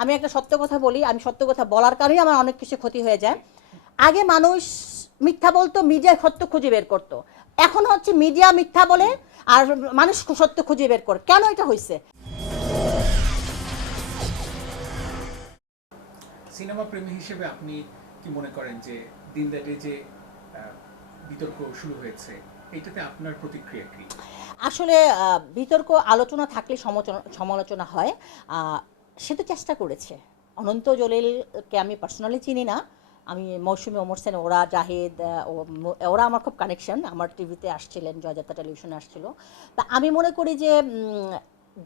আমি একটা সত্য কথা বলি আমি সত্য কথা বলার কারণেই আমার অনেক কিছু ক্ষতি হয়ে যায়। আগে মানুষ মিথ্যা বলতো মিডিয়ায় সত্য খুঁজে বের করতো। এখন হচ্ছে মিডিয়া মিথ্যা বলে আর মানুষ সত্য খুঁজে বের করে। কেন এটা হয়েছে সিনেমা প্রেমী হিসেবে আপনি কি মনে করেন যে দিন যে বিতর্ক শুরু হয়েছে এইটাতে আপনার প্রতিক্রিয়া কি? আসলে বিতর্ক আলোচনা থাকলে সমালোচনা সমালোচনা হয়। সে তো চেষ্টা করেছে। অনন্ত জলিলকে আমি পার্সোনালি চিনি না। আমি মৌসুমি ওমর সেন, ওরা জাহিদ ওরা আমার খুব কানেকশন আমার টিভিতে আসছিলেন, জয়যাত্রা টেলিভিশনে আসছিল। তা আমি মনে করি যে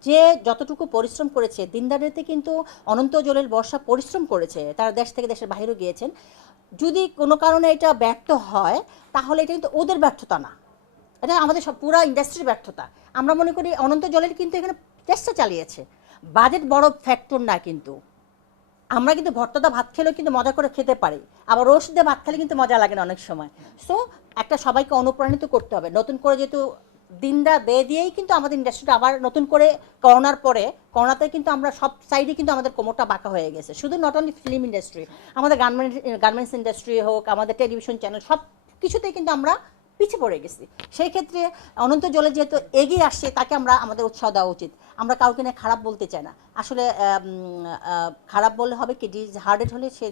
যে যতটুকু পরিশ্রম করেছে, দিনদারিতে কিন্তু অনন্ত জলিল বর্ষা পরিশ্রম করেছে, তারা দেশ থেকে দেশের বাইরেও গিয়েছেন। যদি কোনো কারণে এটা ব্যর্থ হয়, তাহলে এটা কিন্তু ওদের ব্যর্থতা না। এটা আমাদের সব পুরো ইন্ডাস্ট্রির ব্যর্থতা। আমরা মনে করি অনন্ত জলের কিন্তু এখানে চেষ্টা চালিয়েছে। বাজেট বড় ফ্যাক্টর না কিন্তু। আমরা কিন্তু ভর্তাদা ভাত খেলেও কিন্তু মজা করে খেতে পারি। আবার রোস দিয়ে ভাত খেলে কিন্তু মজা লাগে না অনেক সময়। সো একটা সবাইকে অনুপ্রাণিত করতে হবে। নতুন করে যেহেতু দিনটা বে দিয়েই কিন্তু আমাদের ইন্ডাস্ট্রিটা আবার নতুন করে করোনার পরে, করোনাতে কিন্তু আমরা সব সাইডে কিন্তু আমাদের কোমরটা বাঁকা হয়ে গেছে। শুধু নট অনলি ফিল্ম ইন্ডাস্ট্রি আমাদের গার্মেন্ট গার্মেন্টস ইন্ডাস্ট্রি হোক, আমাদের টেলিভিশন চ্যানেল সব কিছুতেই কিন্তু আমরা পিছিয়ে পড়ে গেছি। সেই ক্ষেত্রে অনন্ত জলে যেহেতু এগিয়ে আসছে, তাকে আমরা আমাদের উৎসাহ দেওয়া উচিত। আমরা কাউকে নিয়ে খারাপ বলতে চাই না। আসলে খারাপ বললে হবে কি ডিজ হার্ডেড হলে সে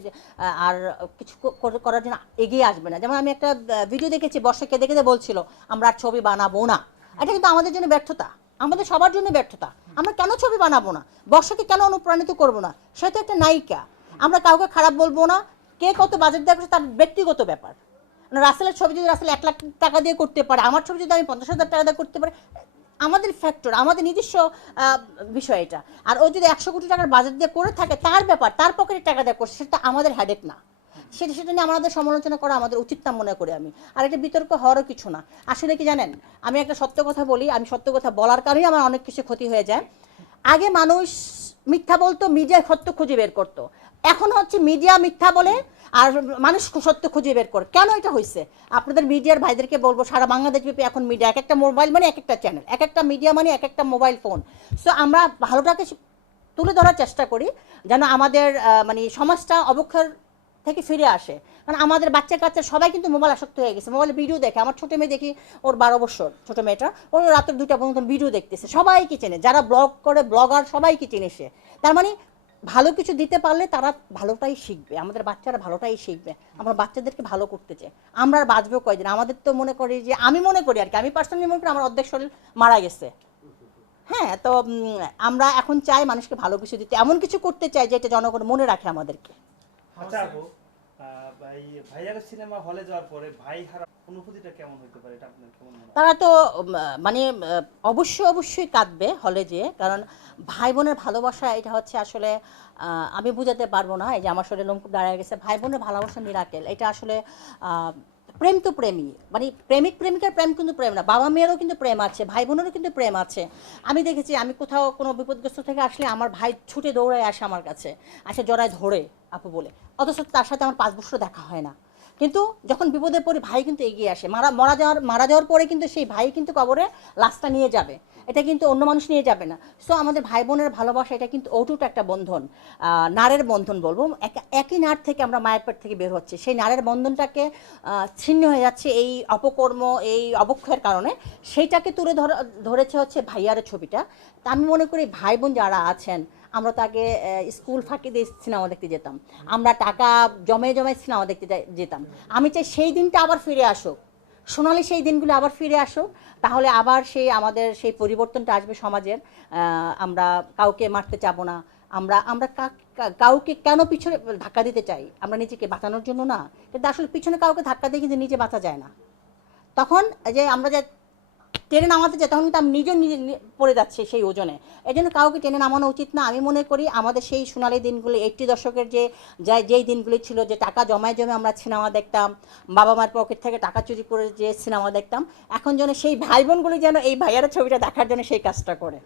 আর কিছু করার জন্য এগিয়ে আসবে না। যেমন আমি একটা ভিডিও দেখেছি, বর্ষাকে দেখে দেখে বলছিল, আমরা আর ছবি বানাবো না। এটা কিন্তু আমাদের জন্য ব্যর্থতা। আমাদের সবার জন্য ব্যর্থতা। আমরা কেন ছবি বানাবো না? বর্ষাকে কেন অনুপ্রাণিত করব না? সে তো একটা নায়িকা। আমরা কাউকে খারাপ বলব না। কে কত বাজেট দেওয়া তার ব্যক্তিগত ব্যাপার। রাসেলের ছবি যদি রাসেল এক লাখ টাকা দিয়ে করতে পারে, আমার ছবি যদি আমি পঞ্চাশ হাজার টাকা দিয়ে করতে পারি, আমাদের ফ্যাক্টর আমাদের নিজস্ব বিষয় এটা। আর ও যদি একশো কোটি টাকার বাজেট দিয়ে করে থাকে, তার ব্যাপার, তার পকেটে টাকা দেওয়া করছে, সেটা আমাদের হেডেক না। সেটা সেটা নিয়ে আমাদের সমালোচনা করা আমাদের উচিত না মনে করি আমি। আর এটা বিতর্ক হওয়ারও কিছু না। আসলে কি জানেন? আমি একটা সত্য কথা বলি, আমি সত্য কথা বলার কারণেই আমার অনেক কিছু ক্ষতি হয়ে যায়। আগে মানুষ মিথ্যা বলতো মিডিয়া সত্য খুঁজে বের করতো। এখন হচ্ছে মিডিয়া মিথ্যা বলে আর মানুষ সত্য খুঁজে বের করে। কেন এটা হয়েছে আপনাদের মিডিয়ার ভাইদেরকে বলব, সারা বাংলাদেশ ব্যাপী এখন মিডিয়া, এক একটা মোবাইল মানে এক একটা চ্যানেল এক একটা মিডিয়া মানে এক একটা মোবাইল ফোন সো আমরা ভালোটাকে তুলে ধরার চেষ্টা করি যেন আমাদের মানে সমাজটা অবক্ষয় থেকে ফিরে আসে। কারণ আমাদের বাচ্চা কাচ্চা সবাই কিন্তু মোবাইল আসক্ত হয়ে গেছে। মোবাইলে ভিডিও দেখে। আমার ছোটো মেয়ে দেখি, ওর বারো বছর, ছোটো মেয়েটা। ওর রাতের দুইটা পর্যন্ত ভিডিও দেখতেছে। সবাইকে চেনে। যারা ব্লগ করে ব্লগার সবাইকে চেনে সে। তার মানে ভালো কিছু দিতে পারলে তারা ভালোটাই শিখবে। আমাদের বাচ্চারা ভালোটাই শিখবে। আমরা বাচ্চাদেরকে ভালো করতে চাই। আমরা বাঁচবো কয়দিন? আমাদের তো মনে করি যে, আমি মনে করি আর কি আমি পার্সোনালি মনে করি আমার অর্ধেক শরীর মারা গেছে। হ্যাঁ তো আমরা এখন চাই মানুষকে ভালো কিছু দিতে। এমন কিছু করতে চাই যেটা জনগণ মনে রাখে আমাদেরকে। আচ্ছা আপু ভাই ভাইয়ার সিনেমা হলে যাওয়ার পরে ভাই হারা অনুভূতিটা কেমন হতে পারে এটা আপনার কেমন মনে তারা তো মানে অবশ্যই অবশ্যই কাঁদবে হলে যে কারণ ভাই বোনের ভালোবাসা এটা হচ্ছে আসলে আমি বুঝাতে পারব না। এই যে আমার শরীরে লোম দাঁড়িয়ে গেছে ভাই বোনের ভালোবাসা মিরাকেল এটা আসলে প্রেম তো প্রেমই। মানে প্রেমিক প্রেমিকার প্রেম কিন্তু প্রেম না। বাবা মেয়েরও কিন্তু প্রেম আছে ভাই বোনেরও কিন্তু প্রেম আছে। আমি দেখেছি, আমি কোথাও কোনো বিপদগ্রস্ত থেকে আসলে আমার ভাই ছুটে দৌড়ায় আসে আমার কাছে, আসে জড়ায় ধরে, আপু বলে। অথচ তার সাথে আমার পাঁচ বছর দেখা হয় না। কিন্তু যখন বিপদে পড়ে, ভাই কিন্তু এগিয়ে আসে। মারা মারা যাওয়ার মারা যাওয়ার পরে কিন্তু সেই ভাই কিন্তু কবরে লাশটা নিয়ে যাবে। এটা কিন্তু অন্য মানুষ নিয়ে যাবে না। সো আমাদের ভাই বোনের ভালোবাসা এটা কিন্তু অটুট একটা বন্ধন নারের বন্ধন বলব। এক- একই নার থেকে আমরা মায়ের পেট থেকে বের হচ্ছে। সেই নারের বন্ধনটাকে ছিন্ন হয়ে যাচ্ছে এই অপকর্ম, এই অবক্ষয়ের কারণে। সেইটাকে তুলে ধর, ধরেছে হচ্ছে ভাইয়ারের ছবিটা। তা আমি মনে করি ভাই বোন যারা আছেন, আমরা তো আগে স্কুল ফাঁকি দিয়ে সিনেমা দেখতে যেতাম। আমরা টাকা জমে জমে সিনেমা দেখতে যেতাম। আমি চাই সেই দিনটা আবার ফিরে আসুক। সোনালি সেই দিনগুলো আবার ফিরে আসো তাহলে আবার সেই আমাদের সেই পরিবর্তনটা আসবে সমাজের। আমরা কাউকে মারতে চাবো না। আমরা আমরা কাউকে কেন পিছনে ধাক্কা দিতে চাই? আমরা নিজেকে বাঁচানোর জন্য না। কিন্তু আসলে পিছনে কাউকে ধাক্কা দিয়ে কিন্তু নিজে বাঁচা যায় না। তখন যে আমরা যে টেনে নামাতে চাই তখন কিন্তু আমি নিজে নিজে পড়ে যাচ্ছে সেই ওজনে। এই জন্য কাউকে টেনে নামানো উচিত না। আমি মনে করি আমাদের সেই সোনালি দিনগুলি এইটি দশকের যে, যাই যেই দিনগুলি ছিল যে টাকা জমায় জমে আমরা সিনেমা দেখতাম বাবা মার পকেট থেকে টাকা চুরি করে যে সিনেমা দেখতাম, এখন যেন সেই ভাই বোনগুলি যেন এই ভাইয়ারা ছবিটা দেখার জন্য সেই কাজটা করে।